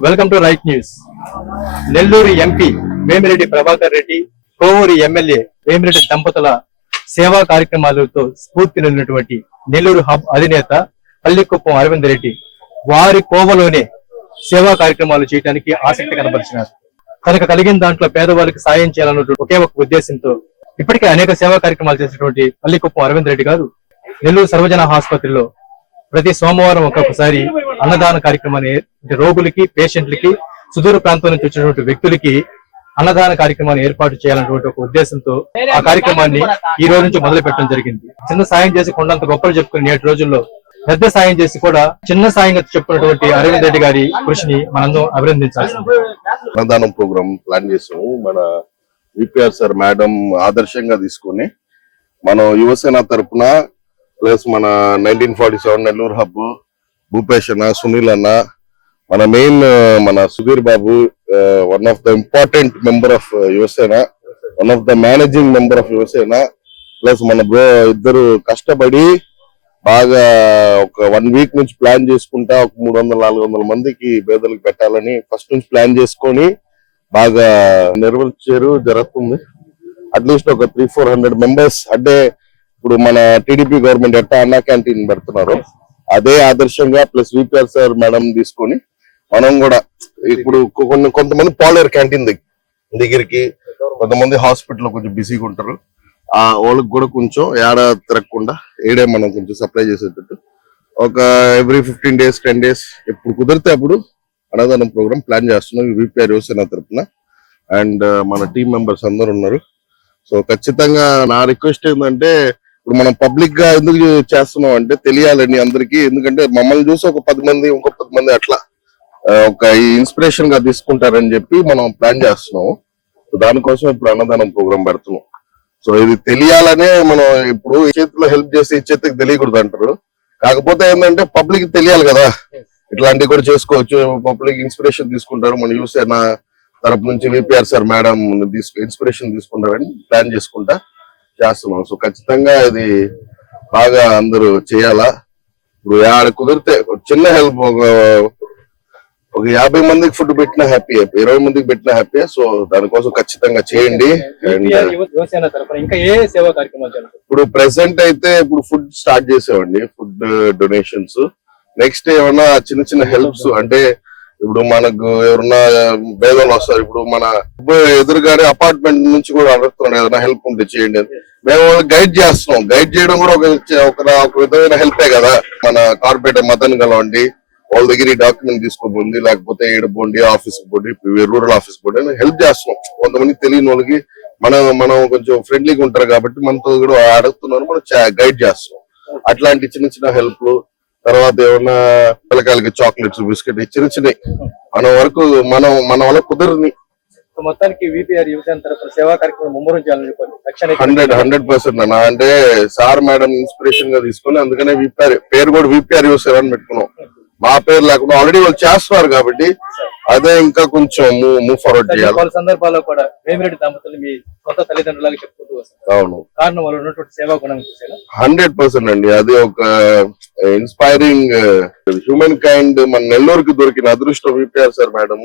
Welcome to Right News. Nellore MP Vemireddy Prabhakar Reddy Kovur MLA Vemireddy దంపతుల సేవా కార్యక్రమాలతో స్ఫూర్తి నిండినటువంటి నెల్లూరు హబ్ అధినేత పల్లికుప్పం అరవింద్ రెడ్డి వారి కోవలోనే సేవా కార్యక్రమాలు చేయడానికి ఆసక్తి కనబరిచినారు. తనకు కలిగిన దాంట్లో పేదవాళ్ళకి సాయం చేయాలన్నటువంటి ఒకే ఒక ఉద్దేశంతో ఇప్పటికే అనేక సేవా కార్యక్రమాలు చేసినటువంటి పల్లికుప్పం అరవింద్ రెడ్డి గారు నెల్లూరు సర్వజన ఆసుపత్రిలో ప్రతి సోమవారం ఒక్కొక్కసారి అన్నదాన కార్యక్రమాన్ని రోగులకి పేషెంట్లకి సుదూర ప్రాంతం నుంచి వచ్చినటువంటి వ్యక్తులకి అన్నదాన కార్యక్రమాన్ని ఏర్పాటు చేయాలన్నటువంటి ఒక ఉద్దేశంతో ఆ కార్యక్రమాన్ని ఈ రోజు నుంచి మొదలు పెట్టడం జరిగింది. చిన్న సాయం చేసి కొండంత గొప్పలు చెప్పుకుని నేటి రోజుల్లో పెద్ద సాయం చేసి కూడా చిన్న సాయంగా చెప్పినటువంటి అరవింద్ రెడ్డి గారి కృషిని మనందరం అభినందించాల్సింది. అన్నదానం ప్రోగ్రామ్ ప్లాన్ చేసాము. మన విపిఆర్ సార్ మేడం ఆదర్శంగా తీసుకొని మనం యువసేన తరపున ప్లస్ మన nineteen forty seven Nellore hub Bhupesh అన్న సునీల్ అన్న మన మెయిన్ మన Sudheer Babu one of the important member of Yuvasena one of the managing member of Yuvasena plus మన బ్రో ఇద్దరు కష్టపడి బాగా ఒక వన్ వీక్ నుంచి ప్లాన్ చేసుకుంటా ఒక మూడు వందల నాలుగు వందల మందికి పేదలకు పెట్టాలని ఫస్ట్ నుంచి ప్లాన్ చేసుకొని బాగా నిర్వహించారు జరుగుతుంది. అట్లీస్ట్ ఒక త్రీ ఫోర్ హండ్రెడ్ మెంబర్స్ అంటే ఇప్పుడు మన టీడీపీ గవర్నమెంట్ ఎట్టా అన్నా క్యాంటీన్ పెడుతున్నారు. అదే ఆదర్శంగా ప్లస్ విపిఆర్ సార్ మేడం తీసుకొని మనం కూడా ఇప్పుడు కొన్ని కొంతమంది పాలేరు క్యాంటీన్ దగ్గరికి కొంతమంది హాస్పిటల్ కొంచెం బిజీగా ఉంటారు. ఆ వాళ్ళకి కూడా కొంచెం ఏడ తిరగకుండా ఏడే మనం కొంచెం సప్లై చేసేటట్టు ఒక every fifteen days ten days ఎప్పుడు కుదిరితే అప్పుడు అన్నదానం ప్రోగ్రామ్ ప్లాన్ చేస్తున్నాం. విపిఆర్ యువసేన తరపున. అండ్ మన టీం మెంబర్స్ అందరు ఉన్నారు. సో ఖచ్చితంగా నా రిక్వెస్ట్ ఏంటంటే ఇప్పుడు మనం పబ్లిక్గా ఎందుకు చేస్తున్నాం అంటే తెలియాలని అందరికీ. ఎందుకంటే మమ్మల్ని చూసి ఒక పది మంది ఇంకో పది మంది అట్లా ఒక ఇన్స్పిరేషన్గా తీసుకుంటారని చెప్పి మనం ప్లాన్ చేస్తున్నాం దానికోసం ఇప్పుడు అన్నదానం ప్రోగ్రామ్ పెడుతున్నాం. సో ఇది తెలియాలనే మనం ఇప్పుడు ఈ చేతిలో హెల్ప్ చేసి ఈ చేతికి తెలియకూడదు అంటారు. కాకపోతే ఏంటంటే పబ్లిక్ తెలియాలి కదా. ఇట్లాంటివి కూడా చేసుకోవచ్చు. పబ్లిక్ ఇన్స్పిరేషన్ తీసుకుంటారు. మన యూసేన తరపు నుంచి విపిఆర్ సార్ మేడం ఇన్స్పిరేషన్ తీసుకుంటారని ప్లాన్ చేసుకుంటా. చేస్తున్నాం. సో ఖచ్చితంగా ఇది బాగా అందరూ చేయాలా? ఇప్పుడు ఆడ కుదిరితే చిన్న హెల్ప్ ఒక ఒక యాభై మందికి ఫుడ్ పెట్టినా హ్యాపీ ఇరవై మందికి పెట్టినా హ్యాపీ సో దానికోసం ఖచ్చితంగా చేయండి. ఇప్పుడు ప్రెసెంట్ అయితే ఇప్పుడు ఫుడ్ స్టార్ట్ చేసామండి ఫుడ్ డొనేషన్స్ నెక్స్ట్ ఏమన్నా చిన్న చిన్న హెల్ప్స్ అంటే ఇప్పుడు మనకు ఎవరన్నా భేదాలు వస్తారు. ఇప్పుడు మన ఎదురుగానే అపార్ట్మెంట్ నుంచి కూడా అడుగుతున్నాడు ఏదైనా హెల్ప్ ఉంటే చేయండి అని. మేము గైడ్ చేస్తున్నాం. గైడ్ చేయడం కూడా ఒక ఒక విధమైన హెల్పే కదా. మన కార్పొరేటర్ మదన్ కలవండి. వాళ్ళ దగ్గర ఈ డాక్యుమెంట్ తీసుకోబోండి లేకపోతే ఈడ పోండి ఆఫీస్ పోండి. రూరల్ ఆఫీస్ పోండి అని హెల్ప్ చేస్తున్నాం. కొంతమంది తెలియని వాళ్ళకి మనం మనం కొంచెం ఫ్రెండ్లీగా ఉంటారు కాబట్టి మనతో కూడా అడుగుతున్నారు. మనం గైడ్ చేస్తున్నాం. అట్లాంటి చిన్న చిన్న హెల్ప్ తర్వాత ఏమన్నా పిల్లకాయలకి చాక్లెట్స్ బిస్కెట్ చిన్న చిన్న మన వరకు మనం మన వల్ల కుదరని. మొత్తానికి విపిఆర్ యువసేన తరఫున సేవా కార్యక్రమం ముమ్మరం చేయాలని హండ్రెడ్ హండ్రెడ్ పర్సెంట్ అన్న అంటే సార్ మేడం ఇన్స్పిరేషన్గా తీసుకొని అందుకనే విపిఆర్ పేరు కూడా విపిఆర్ యూస్ అని పెట్టుకున్నాం. మా పేరు లేకుండా ఆల్రెడీ వాళ్ళు చేస్తున్నారు కాబట్టి అదే ఇంకా కొంచెం మూవ్ ఫార్వర్డ్ చేయాలి. పలు సందర్భాల్లో కూడా వేమిరెడ్డి దంపతులు మీ కొత్త తల్లిదండ్రులాగా చెప్పుకుంటూ వస్తారు. అవును. కారణం వాళ్ళు ఉన్నటువంటి సేవా గుణం చూసాను హండ్రెడ్ పర్సెంట్ అండి. అది ఒక ఇన్స్పైరింగ్ హ్యూమన్ కైండ్ మన నెల్లూరుకి దొరికిన అదృష్టం విపిఆర్ సార్ మేడం.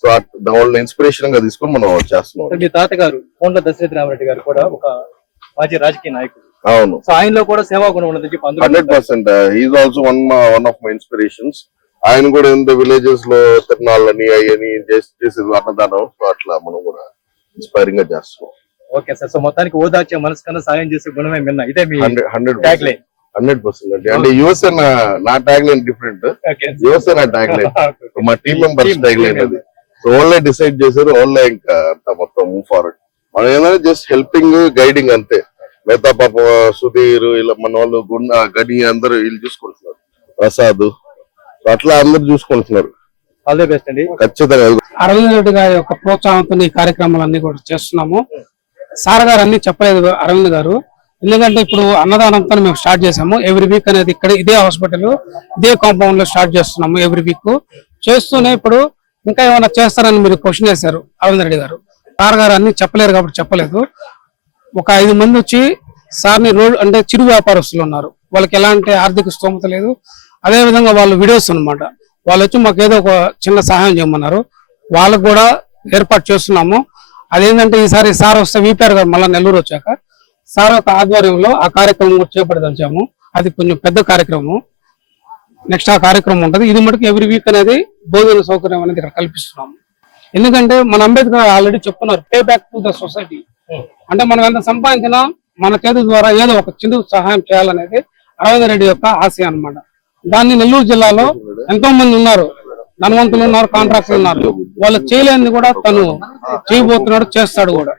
సో వాళ్ళని ఇన్స్పిరేషన్గా తీసుకొని మనం చేస్తున్నాం. మీ తాతగారు కొండ దశరథ రామరెడ్డి గారు కూడా ఒక మాజీ రాజకీయ నాయకుడు. అవును. సో ఆయనలో కూడా సేవా గుణం అందరూ hundred percent. Is also one one of my inspirations ఆయన కూడా ఎంత విలేజెస్లో తిరణాలని అవని చేసేది అన్నదానం. సో అట్లా మనం కూడా ఇన్స్పైరింగ్గా చేస్తున్నాం. Okay sir. సో మొత్తానికి ఓదార్చే మనసు కన్నా సాయం చేసే గుణమే మిన్న. ఇదే మీ hundred tag line hundred percent అండి. అంటే యుఎస్ఏ నా tag line different okay. USA నా ట్యాగ్ లైన్ మా టీమ్ మెంబర్స్ ట్యాగ్ లైన్ అది. సో వాళ్ళే డిసైడ్ చేశారు వాళ్ళే ఇంకా అంతా మొత్తం మూవ్ ఫార్వర్డ్ మనం ఏంటంటే జస్ట్ హెల్పింగ్ గైడింగ్ అంతే. మిగతా పాప సుధీర్ ఇలా మన వాళ్ళు గుండ గడి అందరూ వీళ్ళు చూసుకుంటున్నారు. ప్రసాద్ అట్లా అందరు చూసుకుంటున్నారు. ఆల్ ది బెస్ట్ అండి. ఖచ్చితంగా అరవింద్ రెడ్డి గారి యొక్క ప్రోత్సాహంతో ఈ కార్యక్రమాలన్నీ కూడా చేస్తున్నాము. సార్ గారు అన్ని చెప్పలేదు అరవింద్ గారు. ఎందుకంటే ఇప్పుడు అన్నదానంతో మేము స్టార్ట్ చేసాము ఎవ్రీ వీక్ అనేది ఇక్కడ ఇదే హాస్పిటల్ ఇదే కాంపౌండ్లో స్టార్ట్ చేస్తున్నాము ఎవ్రీ వీక్ చేస్తూనే ఇప్పుడు ఇంకా ఏమైనా చేస్తారని మీరు క్వశ్చన్ వేశారు అరవింద్ రెడ్డి గారు. సార్ గారు అన్ని చెప్పలేరు కాబట్టి చెప్పలేదు. ఒక ఐదు మంది వచ్చి సార్ని రోడ్ అంటే చిరు వ్యాపారస్తులు ఉన్నారు. వాళ్ళకి ఎలాంటి ఆర్థిక స్తోమత లేదు. అదే విధంగా వాళ్ళు వీడియోస్ అన్నమాట. వాళ్ళు వచ్చి మాకు ఏదో ఒక చిన్న సహాయం చేయమన్నారు. వాళ్ళకు కూడా ఏర్పాటు చేస్తున్నాము. అదేంటంటే ఈసారి సార్ వస్తే విపిఆర్ గారు మళ్ళీ నెల్లూరు వచ్చాక సార్ యొక్క ఆధ్వర్యంలో ఆ కార్యక్రమం కూడా చేపట్టదలిచాము అది కొంచెం పెద్ద కార్యక్రమం నెక్స్ట్ ఆ కార్యక్రమం ఉంటది. ఇది మటుకు ఎవ్రీ వీక్ అనేది భోజన సౌకర్యం అనేది ఇక్కడ కల్పిస్తున్నాము. ఎందుకంటే మన అంబేద్కర్ ఆల్రెడీ చెప్తున్నారు pay back to the society అంటే మనం ఎంత సంపాదించినా మన చేతి ద్వారా ఏదో ఒక చిన్న సహాయం చేయాలనేది అరవింద్ రెడ్డి యొక్క ఆశయం అన్నమాట. దాన్ని నెల్లూరు జిల్లాలో ఎంతో మంది ఉన్నారు. ధనవంతులు ఉన్నారు కాంట్రాక్టులు ఉన్నారు. వాళ్ళు చేయలేనిది కూడా తను చేయబోతున్నాడు చేస్తాడు కూడా.